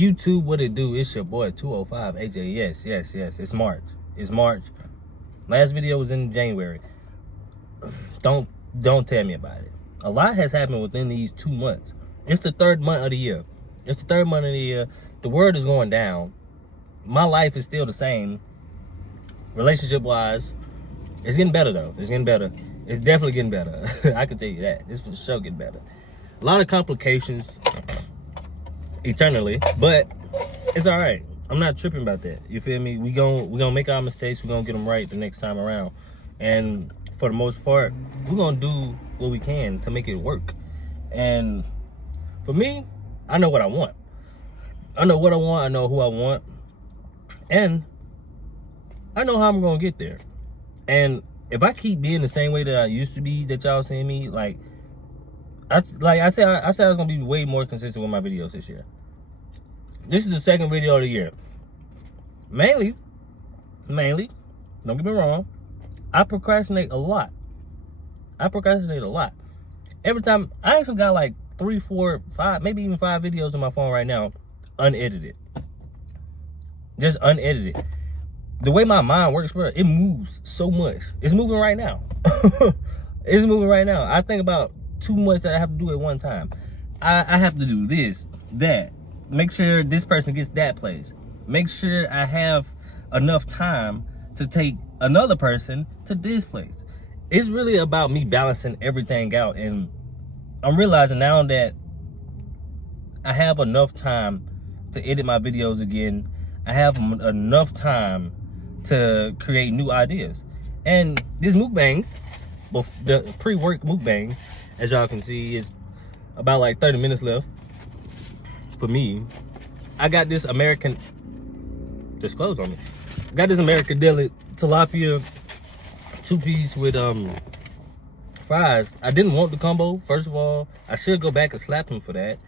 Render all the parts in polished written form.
YouTube, what it do? It's your boy 205 AJ. Yes. It's March. It's March. Last video was in January. Don't tell me about it. A lot has happened within these 2 months. It's the third month of the year. The world is going down. My life is still the same. Relationship wise, it's getting better though. It's getting better. It's definitely getting better. I can tell you that. It's for sure getting better. A lot of complications eternally, but it's all right. I'm not tripping about that. You feel me? We gonna make our mistakes. We're gonna get them right the next time around. And for the most part, we're gonna do what we can to make it work. And for me, I know what I want. I know what I want. I know who I want. And I know how I'm gonna get there. And if I keep being the same way that I used to be, that y'all seeing me, I said I was gonna be way more consistent with my videos this year. This is the second video of the year. Mainly, don't get me wrong, I procrastinate a lot. Every time, I actually got like 3, 4, 5, maybe even 5 videos on my phone right now, unedited. Just unedited. The way my mind works, bro, it moves so much. It's moving right now. It's moving right now. I think about too much that I have to do at one time. I have to do this, that. Make sure this person gets that place. Make sure I have enough time to take another person to this place. It's really about me balancing everything out. And I'm realizing now that I have enough time to edit my videos again. I have enough time to create new ideas. And this mukbang, the pre-work mukbang, as y'all can see, is about like 30 minutes left. For me, I got this American, just close on me. Got this American Deli tilapia 2-piece with fries. I didn't want the combo. First of all, I should go back and slap him for that,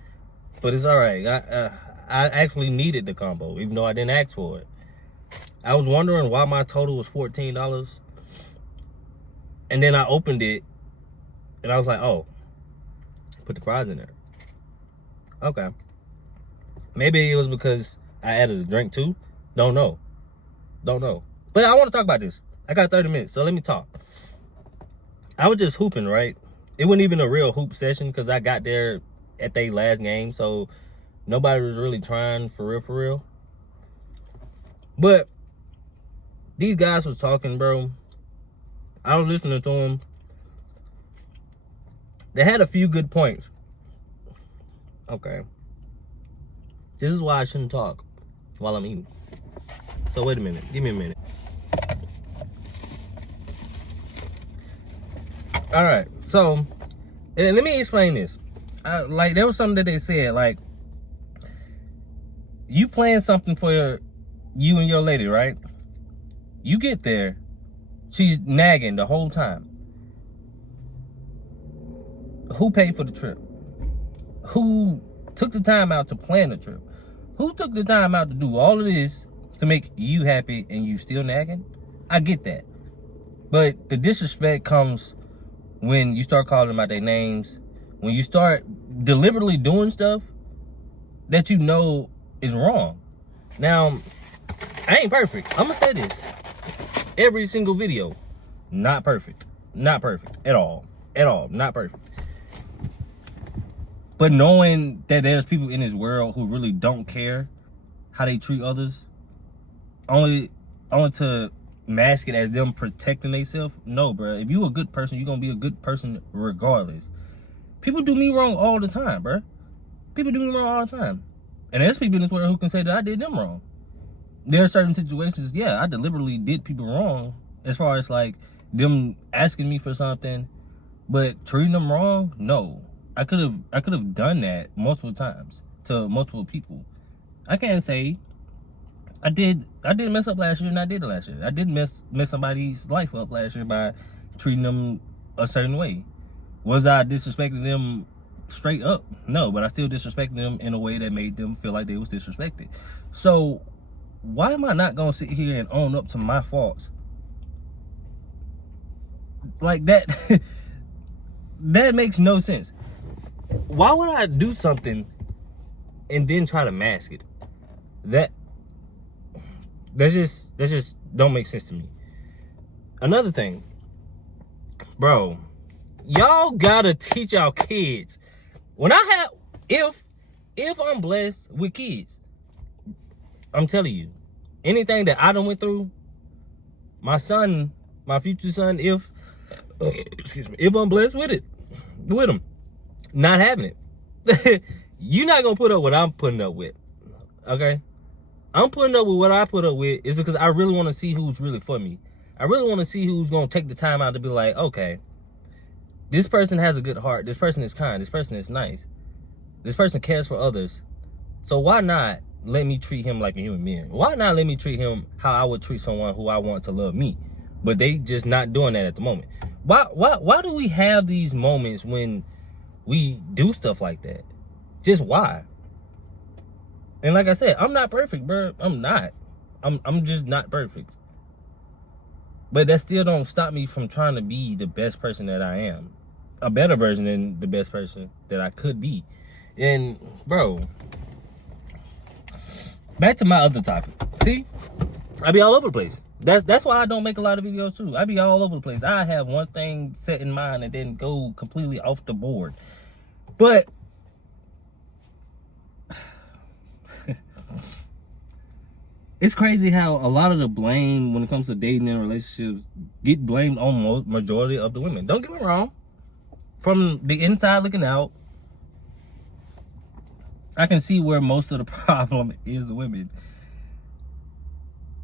but it's all right. I actually needed the combo, even though I didn't ask for it. I was wondering why my total was $14, and then I opened it, and I was like, oh, put the fries in there. Okay. Maybe it was because I added a drink too. Don't know. But I want to talk about this. I got 30 minutes, so let me talk. I was just hooping, right? It wasn't even a real hoop session because I got there at their last game, so nobody was really trying for real. But these guys was talking, bro. I was listening to them. They had a few good points. Okay. This is why I shouldn't talk while I'm eating. So wait a minute. Give me a minute. All right. So let me explain this. Like, there was something that they said. Like, you plan something for you and your lady, right? You get there. She's nagging the whole time. Who paid for the trip? Who took the time out to plan the trip? Who took the time out to do all of this to make you happy and you still nagging? I get that. But the disrespect comes when you start calling them out their names, when you start deliberately doing stuff that you know is wrong. Now, I ain't perfect. I'm gonna say this. Every single video, not perfect. Not perfect at all. Not perfect. But knowing that there's people in this world who really don't care how they treat others, only to mask it as them protecting themselves. No, bro. If you a good person, you're gonna be a good person regardless. People do me wrong all the time, bro. People do me wrong all the time. And there's people in this world who can say that I did them wrong. There are certain situations, yeah, I deliberately did people wrong as far as like them asking me for something, but treating them wrong, no. I could have done that multiple times to multiple people. I can't say I did mess up last year, and I did it last year. I did mess somebody's life up last year by treating them a certain way. Was I disrespecting them straight up? No, but I still disrespected them in a way that made them feel like they was disrespected. So why am I not gonna sit here and own up to my faults? Like that, that makes no sense. Why would I do something and then try to mask it? That just don't make sense to me. Another thing, bro, y'all gotta teach y'all kids. When I have, if I'm blessed with kids, I'm telling you, anything that I done went through, my son, my future son, if I'm blessed with him, not having it, you're not gonna put up what I'm putting up with, okay? I'm putting up with what I put up with is because I really want to see who's really for me. I really want to see who's gonna take the time out to be like, okay, this person has a good heart. This person is kind. This person is nice. This person cares for others. So why not let me treat him like a human being? Why not let me treat him how I would treat someone who I want to love me? But they just not doing that at the moment. Why do we have these moments when we do stuff like that? Just why? And like I said, I'm not perfect, bro. I'm not. I'm just not perfect. But that still don't stop me from trying to be the best person that I am. A better version than the best person that I could be. And, bro, back to my other topic. See? I be all over the place. That's why I don't make a lot of videos, too. I be all over the place. I have one thing set in mind and then go completely off the board. But it's crazy how a lot of the blame when it comes to dating and relationships get blamed on majority of the women. Don't get me wrong. From the inside looking out, I can see where most of the problem is women.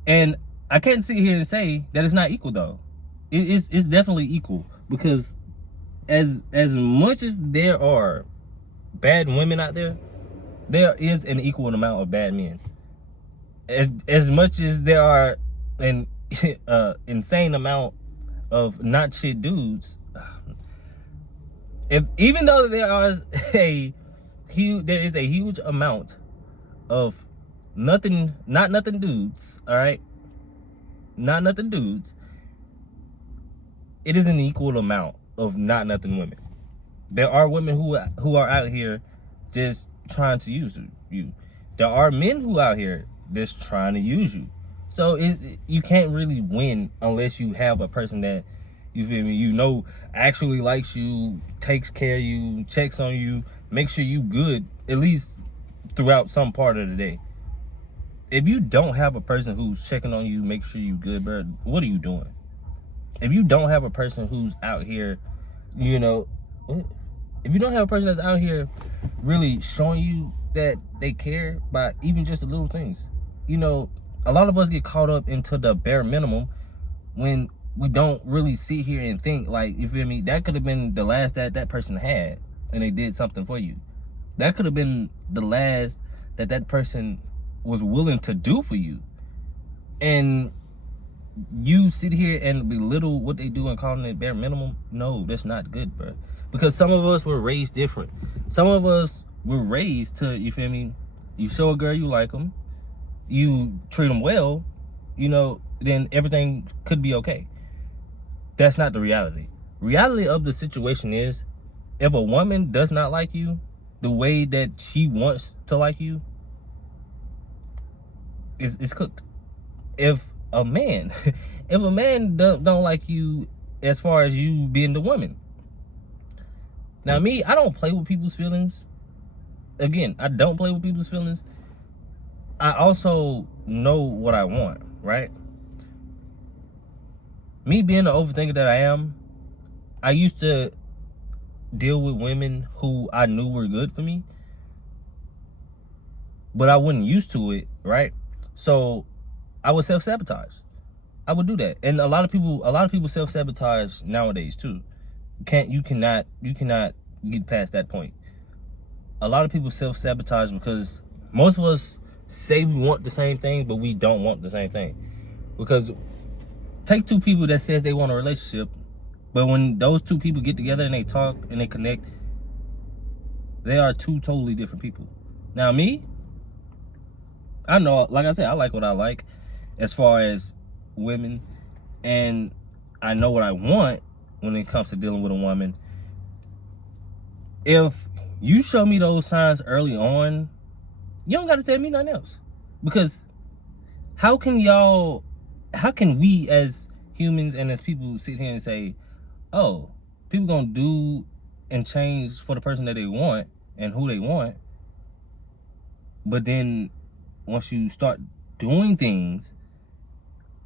And I can't sit here and say that it's not equal, though. It's definitely equal, because as much as there are bad women out there, there is an equal amount of bad men. As much as there are an insane amount of not shit dudes, even though there is a huge amount of not nothing dudes, all right, not nothing dudes, it is an equal amount of not nothing women. There are women who are out here just trying to use you. There are men who are out here just trying to use you. So you can't really win unless you have a person that, you feel me, you know, actually likes you, takes care of you, checks on you, makes sure you good, at least throughout some part of the day. If you don't have a person who's checking on you, make sure you good, bro, what are you doing? If you don't have a person who's out here, you know, if you don't have a person that's out here really showing you that they care by even just the little things, you know, a lot of us get caught up into the bare minimum when we don't really sit here and think, like, you feel me, that could have been the last that person had and they did something for you. That could have been the last that person was willing to do for you. And you sit here and belittle what they do and calling it bare minimum. No, that's not good, bro. Because some of us were raised different. Some of us were raised to, you feel me, you show a girl you like them, you treat them well, you know, then everything could be okay. That's not the reality. Reality of the situation is, if a woman does not like you the way that she wants to like you, it's cooked. If a man don't like you as far as you being the woman. Now me, I don't play with people's feelings. Again, I don't play with people's feelings. I also know what I want, right? Me being the overthinker that I am, I used to deal with women who I knew were good for me, but I wasn't used to it, right? So I would self-sabotage. I would do that. And a lot of people self-sabotage nowadays too. You cannot get past that point. A lot of people self-sabotage because most of us say we want the same thing, but we don't want the same thing. Because take two people that says they want a relationship, but when those two people get together and they talk and they connect, they are two totally different people. Now me, I know, like I said, I like what I like as far as women, and I know what I want when it comes to dealing with a woman. If you show me those signs early on, you don't got to tell me nothing else. Because how can we as humans and as people sit here and say, oh, people gonna do and change for the person that they want and who they want, but then once you start doing things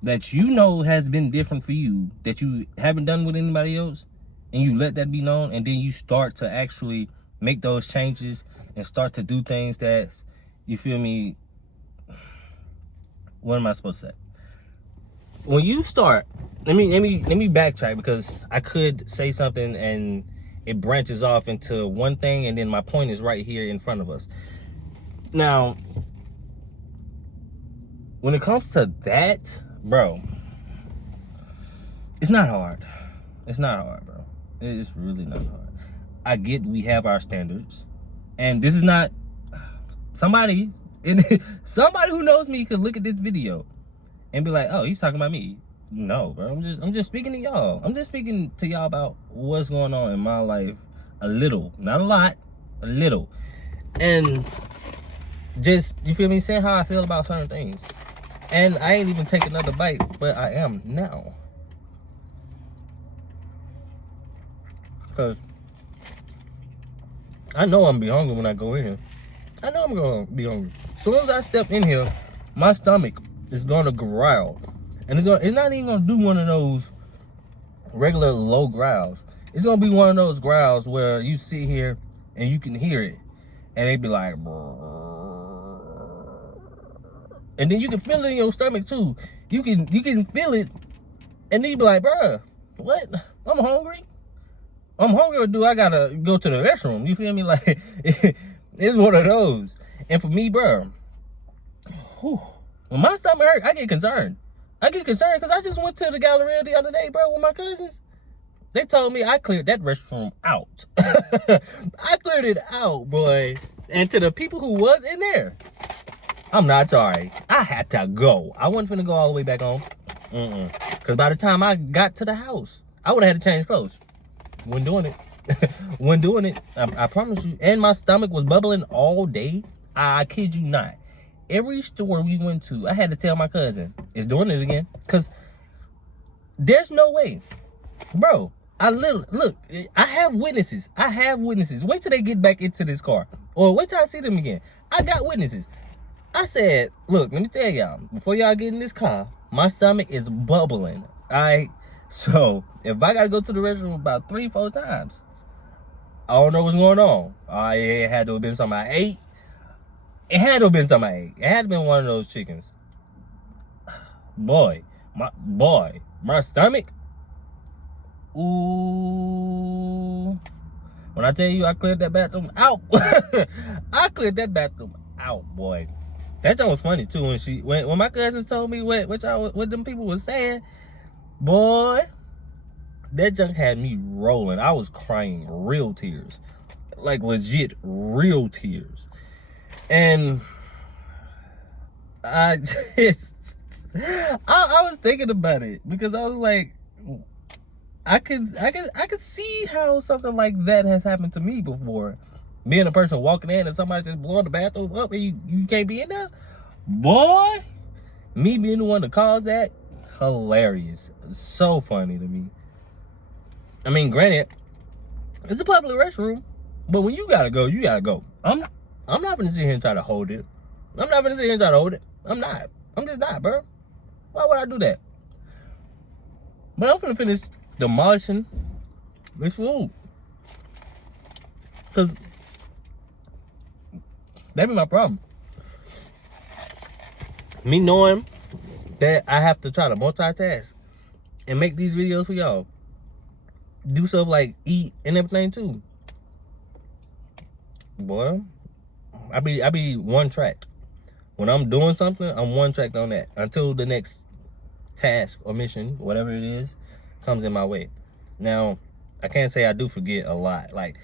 that you know has been different for you, that you haven't done with anybody else, and you let that be known, and then you start to actually make those changes and start to do things that, you feel me, what am I supposed to say? When you start, let me backtrack, because I could say something and it branches off into one thing, and then my point is right here in front of us. Now, when it comes to that, bro, it's not hard. It's not hard, bro. It's really not hard. I get we have our standards, and this is not somebody who knows me could look at this video and be like, oh, he's talking about me. No, bro. I'm just speaking to y'all. I'm just speaking to y'all about what's going on in my life a little. Not a lot, a little. And just, you feel me, saying how I feel about certain things. And I ain't even take another bite, but I am now. Because I know I'm gonna be hungry when I go in here. I know I'm gonna be hungry. As soon as I step in here, my stomach is gonna growl. And it's not even gonna do one of those regular low growls. It's gonna be one of those growls where you sit here and you can hear it, and they be like, and then you can feel it in your stomach too. You can feel it, and then you be like, bruh, what? I'm hungry. I'm hungry, or do I gotta go to the restroom? You feel me? Like, it's one of those. And for me, bruh, when my stomach hurt, I get concerned. I get concerned because I just went to the Galleria the other day, bro, with my cousins. They told me I cleared that restroom out. I cleared it out, boy. And to the people who was in there, I'm not sorry. I had to go. I wasn't finna go all the way back home. Because by the time I got to the house, I would have had to change clothes. Wasn't doing it. Wasn't doing it. I promise you. And my stomach was bubbling all day. I kid you not. Every store we went to, I had to tell my cousin, it's doing it again. Because there's no way. Bro, look, I have witnesses. Wait till they get back into this car. Or wait till I see them again. I got witnesses. I said, look, let me tell y'all, before y'all get in this car, my stomach is bubbling. Alright? So, if I gotta go to the restroom about 3-4 times, I don't know what's going on. It had to have been something I ate. It had to have been something I ate. It had to have been one of those chickens. Boy, my stomach. Ooh. When I tell you I cleared that bathroom out. I cleared that bathroom out, boy. That joke was funny too when my cousins told me what them people was saying. Boy, that junk had me rolling. I was crying real tears. Like legit real tears. And I was thinking about it because I was like, I could see how something like that has happened to me before. Being a person walking in and somebody just blowing the bathroom up and you can't be in there. Boy, me being the one to cause that, hilarious. So funny to me. I mean, granted, it's a public restroom, but when you gotta go, you gotta go. I'm not gonna sit here and try to hold it. I'm not. I'm just not, bro. Why would I do that? But I'm gonna finish demolishing this food. Because that be my problem. Me knowing that I have to try to multitask and make these videos for y'all. Do stuff like eat and everything too. Boy, I be one track. When I'm doing something, I'm one track on that until the next task or mission, whatever it is, comes in my way. Now, I can't say I do forget a lot. Like,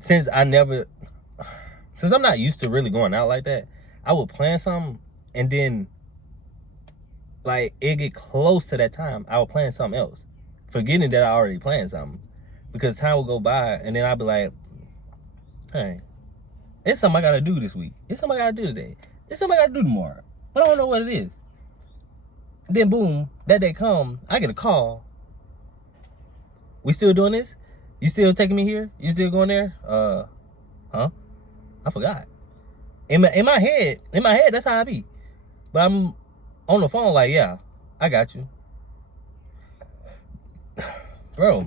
since I'm not used to really going out like that, I would plan something and then, like, it get close to that time, I would plan something else, forgetting that I already planned something. Because time will go by and then I'll be like, hey, it's something I gotta do this week. It's something I gotta do today. It's something I gotta do tomorrow. but I don't know what it is. Then boom, that day come, I get a call. We still doing this? You still taking me here? You still going there? Huh? I forgot. In my head, that's how I be. But I'm on the phone like, yeah, I got you. Bro,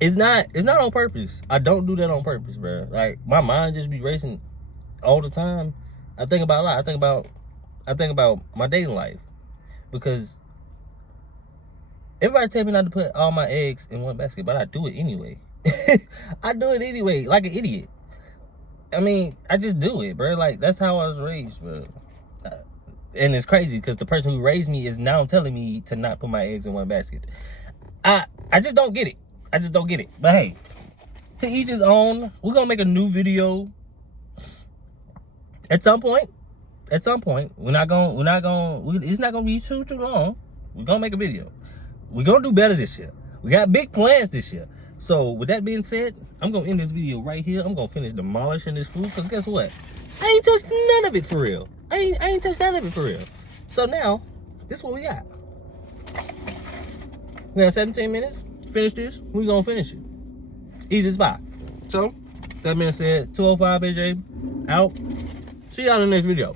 it's not on purpose. I don't do that on purpose, bro. Like, my mind just be racing all the time. I think about a lot. I think about my dating life. Because everybody tell me not to put all my eggs in one basket, but I do it anyway. I do it anyway, like an idiot. I mean, I just do it, bro. Like, that's how I was raised, bro. And it's crazy because the person who raised me is now telling me to not put my eggs in one basket. I just don't get it. I just don't get it. But hey, to each his own. We're gonna make a new video at some point. At some point, it's not gonna be too long. We're gonna make a video. We're gonna do better this year. We got big plans this year. So with that being said, I'm gonna end this video right here. I'm gonna finish demolishing this food, because guess what? I ain't touched none of it for real. I ain't touched none of it for real. So now, this is what we got. We got 17 minutes. Finish this. We gonna finish it. Easy spot. So, that being said, 205 AJ out. See y'all in the next video.